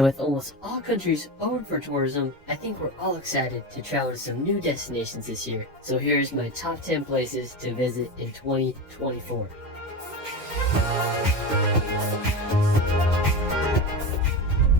With almost all countries open for tourism, I think we're all excited to travel to some new destinations this year. So here's my top 10 places to visit in 2024.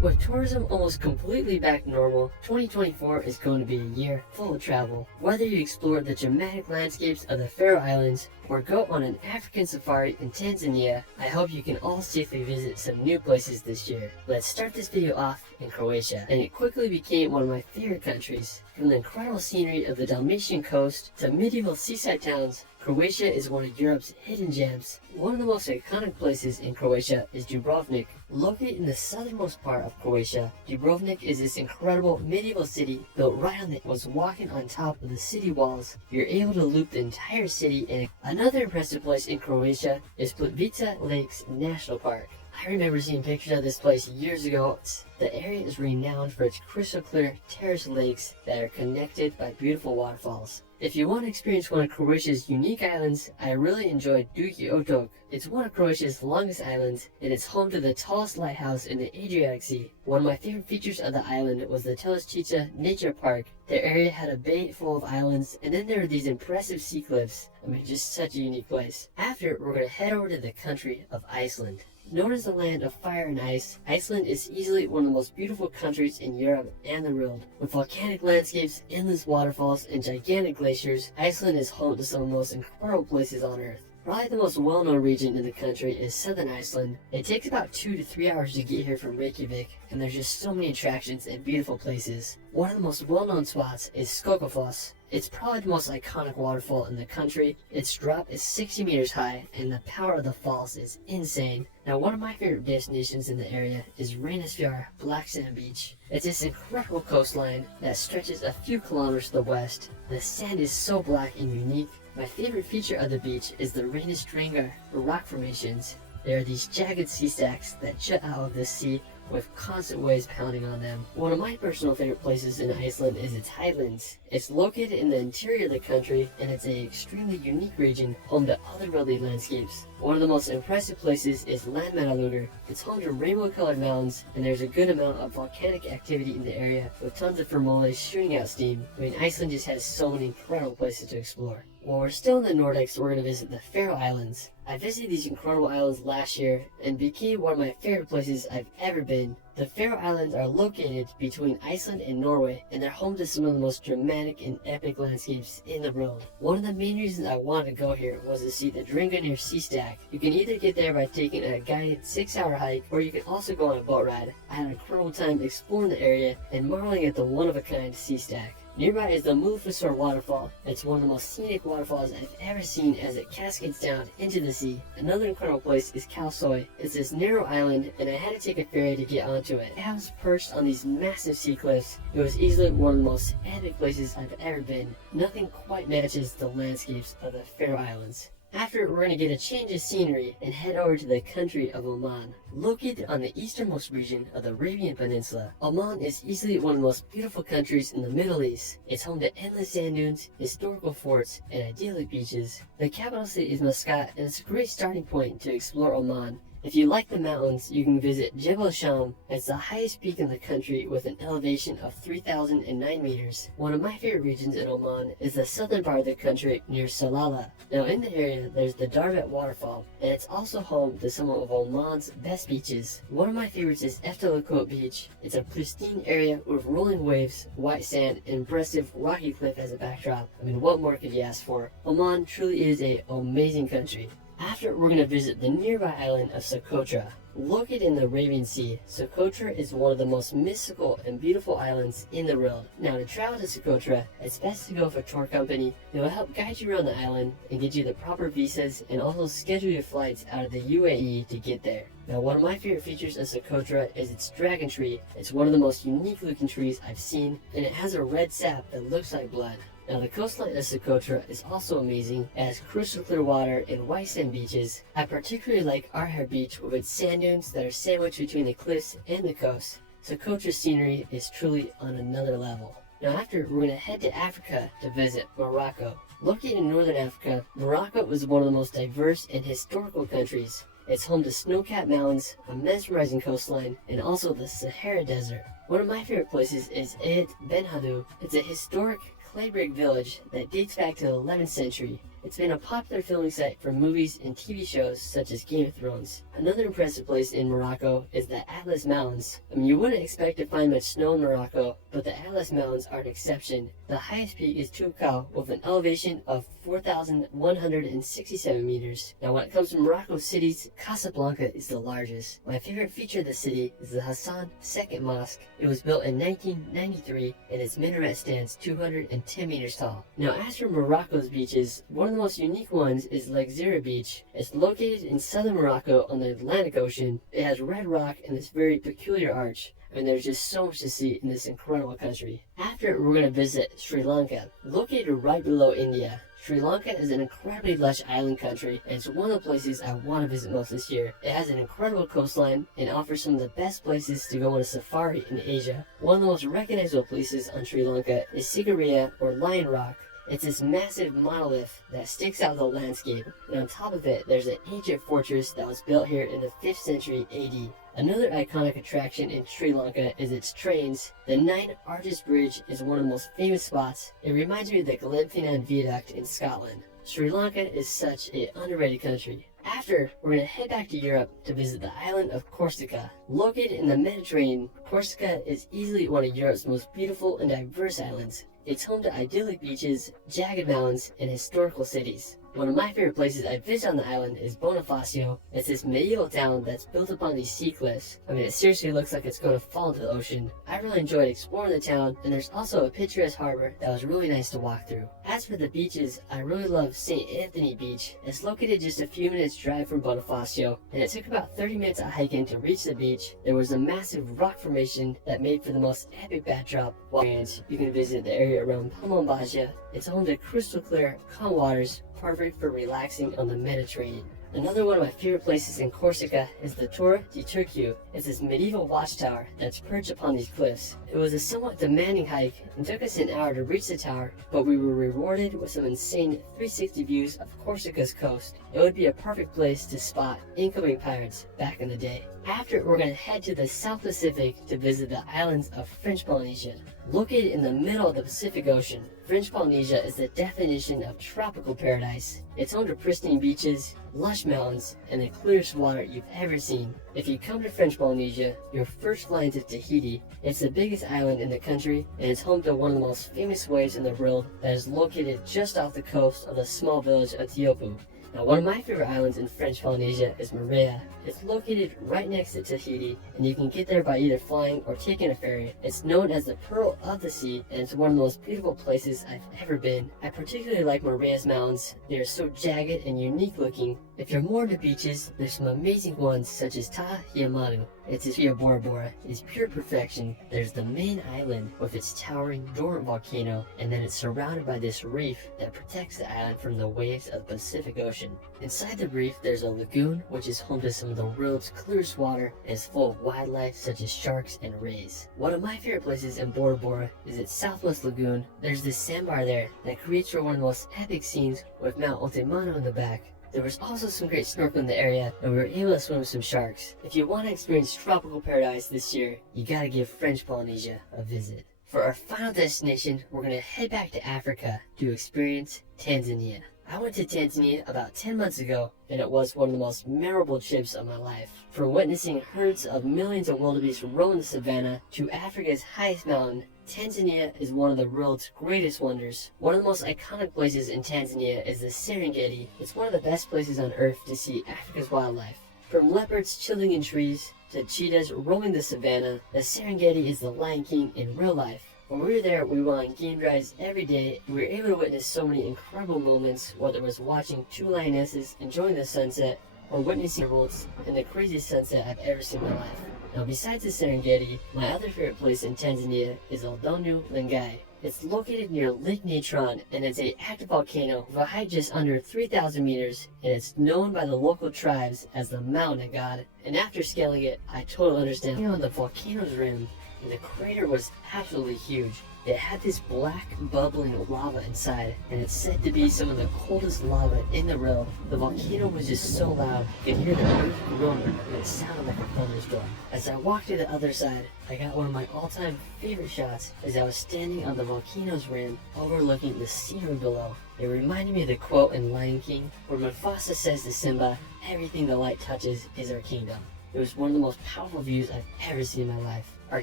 With tourism almost completely back to normal, 2024 is going to be a year full of travel. Whether you explore the dramatic landscapes of the Faroe Islands or go on an African safari in Tanzania, I hope you can all safely visit some new places this year. Let's start this video off in Croatia, and it quickly became one of my favorite countries. From the incredible scenery of the Dalmatian coast to medieval seaside towns, Croatia is one of Europe's hidden gems. One of the most iconic places in Croatia is Dubrovnik. Located in the southernmost part of Croatia, Dubrovnik is this incredible medieval city built right on the was walking on top of the city walls. You're able to loop the entire city in. Another impressive place in Croatia is Plitvice Lakes National Park. I remember seeing pictures of this place years ago. The area is renowned for its crystal clear terraced lakes that are connected by beautiful waterfalls. If you want to experience one of Croatia's unique islands, I really enjoyed Dugi Otok. It's one of Croatia's longest islands, and it's home to the tallest lighthouse in the Adriatic Sea. One of my favorite features of the island was the Teleščica Nature Park. The area had a bay full of islands, and then there were these impressive sea cliffs. I mean, just such a unique place. After, we're going to head over to the country of Iceland. Known as the land of fire and ice, Iceland is easily one of the most beautiful countries in Europe and the world. With volcanic landscapes, endless waterfalls, and gigantic glaciers, Iceland is home to some of the most incredible places on Earth. Probably the most well-known region in the country is southern Iceland. It takes about 2 to 3 hours to get here from Reykjavik, and there's just so many attractions and beautiful places. One of the most well-known spots is Skogafoss. It's probably the most iconic waterfall in the country. Its drop is 60 meters high, and the power of the falls is insane. Now, one of my favorite destinations in the area is Reynisfjall Black Sand Beach. It's this incredible coastline that stretches a few kilometers to the west. The sand is so black and unique. My favorite feature of the beach is the Reynistrangar rock formations. There are these jagged sea stacks that jut out of the sea with constant waves pounding on them. One of my personal favorite places in Iceland is its highlands. It's located in the interior of the country, and it's an extremely unique region home to otherworldly landscapes. One of the most impressive places is Landmannalaugar. It's home to rainbow-colored mountains, and there's a good amount of volcanic activity in the area, with tons of thermals shooting out steam. I mean, Iceland just has so many incredible places to explore. While we're still in the Nordics, we're going to visit the Faroe Islands. I visited these incredible islands last year and became one of my favorite places I've ever been. The Faroe Islands are located between Iceland and Norway, and they're home to some of the most dramatic and epic landscapes in the world. One of the main reasons I wanted to go here was to see the Drangarnir Sea Stack. You can either get there by taking a guided 6-hour hike, or you can also go on a boat ride. I had an incredible time exploring the area and marveling at the one-of-a-kind sea stack. Nearby is the Mulfusor waterfall. It's one of the most scenic waterfalls I've ever seen as it cascades down into the sea. Another incredible place is Kalsoy. It's this narrow island, and I had to take a ferry to get onto it. I was perched on these massive sea cliffs. It was easily one of the most epic places I've ever been. Nothing quite matches the landscapes of the Faroe Islands. After, we're going to get a change of scenery and head over to the country of Oman. Located on the easternmost region of the Arabian Peninsula, Oman is easily one of the most beautiful countries in the Middle East. It's home to endless sand dunes, historical forts, and idyllic beaches. The capital city is Muscat, and it's a great starting point to explore Oman. If you like the mountains, you can visit Jebel Sham. It's the highest peak in the country with an elevation of 3,009 meters. One of my favorite regions in Oman is the southern part of the country near Salalah. Now in the area, there's the Darvet waterfall, and it's also home to some of Oman's best beaches. One of my favorites is Eftelakot Beach. It's a pristine area with rolling waves, white sand, and impressive rocky cliff as a backdrop. I mean, what more could you ask for? Oman truly is an amazing country. After, we're going to visit the nearby island of Socotra. Located in the Arabian Sea, Socotra is one of the most mystical and beautiful islands in the world. Now, to travel to Socotra, it's best to go with a tour company. They will help guide you around the island and get you the proper visas, and also schedule your flights out of the UAE to get there. Now, one of my favorite features of Socotra is its dragon tree. It's one of the most unique looking trees I've seen, and it has a red sap that looks like blood. Now, the coastline of Socotra is also amazing. It has crystal clear water and white sand beaches. I particularly like Arher Beach with its sand dunes that are sandwiched between the cliffs and the coast. Socotra's scenery is truly on another level. Now after, we're going to head to Africa to visit Morocco. Located in northern Africa, Morocco is one of the most diverse and historical countries. It's home to snow-capped mountains, a mesmerizing coastline, and also the Sahara Desert. One of my favorite places is Ait Ben Haddou. It's a historic clay brick village that dates back to the 11th century. It's been a popular filming site for movies and TV shows such as Game of Thrones. Another impressive place in Morocco is the Atlas Mountains. You wouldn't expect to find much snow in Morocco, but the Atlas Mountains are an exception. The highest peak is Toubkal with an elevation of 4,167 meters. Now when it comes to Morocco cities, Casablanca is the largest. My favorite feature of the city is the Hassan II Mosque. It was built in 1993 and its minaret stands 210 meters tall. Now as for Morocco's beaches, one of the most unique ones is Lake Zira Beach. It's located in southern Morocco on the Atlantic Ocean. It has red rock and this very peculiar arch. And there's just so much to see in this incredible country. After, we're going to visit Sri Lanka. Located right below India, Sri Lanka is an incredibly lush island country, and it's one of the places I want to visit most this year. It has an incredible coastline and offers some of the best places to go on a safari in Asia. One of the most recognizable places on Sri Lanka is Sigiriya or Lion Rock. It's this massive monolith that sticks out of the landscape, and on top of it, there's an ancient fortress that was built here in the 5th century AD. Another iconic attraction in Sri Lanka is its trains. The Nine Arches Bridge is one of the most famous spots. It reminds me of the Glenfinnan Viaduct in Scotland. Sri Lanka is such an underrated country. After, we're going to head back to Europe to visit the island of Corsica. Located in the Mediterranean, Corsica is easily one of Europe's most beautiful and diverse islands. It's home to idyllic beaches, jagged mountains, and historical cities. One of my favorite places I visit on the island is Bonifacio. It's this medieval town that's built upon these sea cliffs. It seriously looks like it's going to fall into the ocean. I really enjoyed exploring the town, and there's also a picturesque harbor that was really nice to walk through. As for the beaches, I really love St. Anthony Beach. It's located just a few minutes drive from Bonifacio, and it took about 30 minutes of hiking to reach the beach. There was a massive rock formation that made for the most epic backdrop. And you can visit the area around Pamombaja. It's home to crystal clear, calm waters, perfect for relaxing on the Mediterranean. Another one of my favorite places in Corsica is the Torre di Turku. It's this medieval watchtower that's perched upon these cliffs. It was a somewhat demanding hike and took us an hour to reach the tower, but we were rewarded with some insane 360 views of Corsica's coast. It would be a perfect place to spot incoming pirates back in the day. After, we're going to head to the South Pacific to visit the islands of French Polynesia. Located in the middle of the Pacific Ocean, French Polynesia is the definition of tropical paradise. It's home to pristine beaches, lush mountains, and the clearest water you've ever seen. If you come to French Polynesia, your first flight to Tahiti. It's the biggest island in the country, and it's home to one of the most famous waves in the world that is located just off the coast of the small village of Teopu. Now, one of my favorite islands in French Polynesia is Moorea. It's located right next to Tahiti, and you can get there by either flying or taking a ferry. It's known as the Pearl of the Sea, and it's one of the most beautiful places I've ever been. I particularly like Moorea's mountains. They are so jagged and unique looking. If you're more into beaches, there's some amazing ones such as Tahiamanu. It's via Bora Bora. It's pure perfection. There's the main island with its towering dormant volcano, and then it's surrounded by this reef that protects the island from the waves of the Pacific Ocean. Inside the reef, there's a lagoon which is home to some of the world's clearest water and is full of wildlife such as sharks and rays. One of my favorite places in Bora Bora is its Southwest Lagoon. There's this sandbar there that creates for one of the most epic scenes with Mount Otemano in the back. There was also some great snorkeling in the area, and we were able to swim with some sharks. If you want to experience tropical paradise this year, you gotta give French Polynesia a visit. For our final destination, we're gonna head back to Africa to experience Tanzania. I went to Tanzania about 10 months ago, and it was one of the most memorable trips of my life. From witnessing herds of millions of wildebeest roam the savannah to Africa's highest mountain, Tanzania is one of the world's greatest wonders. One of the most iconic places in Tanzania is the Serengeti. It's one of the best places on earth to see Africa's wildlife. From leopards chilling in trees to cheetahs roaming the savannah, the Serengeti is the Lion King in real life. When we were there, we went on game drives every day. We were able to witness so many incredible moments, whether it was watching two lionesses enjoying the sunset or witnessing wolves in the craziest sunset I've ever seen in my life. Now, besides the Serengeti, my other favorite place in Tanzania is Eldonu Lengai. It's located near Lake Natron, and it's an active volcano with a height just under 3,000 meters, and it's known by the local tribes as the Mountain God. and after scaling it, I totally understand. You know, the volcano's rim, and the crater was absolutely huge. It had this black bubbling lava inside, and it's said to be some of the coldest lava in the world. The volcano was just so loud, you could hear the earth groan, and it sounded like a thunderstorm. As I walked to the other side, I got one of my all-time favorite shots as I was standing on the volcano's rim, overlooking the scenery below. It reminded me of the quote in Lion King, where Mufasa says to Simba, "Everything the light touches is our kingdom." It was one of the most powerful views I've ever seen in my life. Our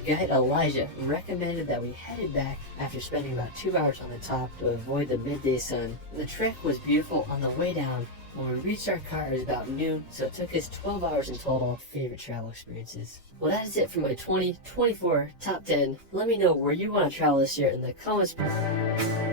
guide Elijah recommended that we headed back after spending about 2 hours on the top to avoid the midday sun. The trek was beautiful on the way down. When we reached our car, it was about noon, so it took us 12 hours in total. Favorite travel experiences. Well, that is it for my 2024 top 10. Let me know where you want to travel this year in the comments below.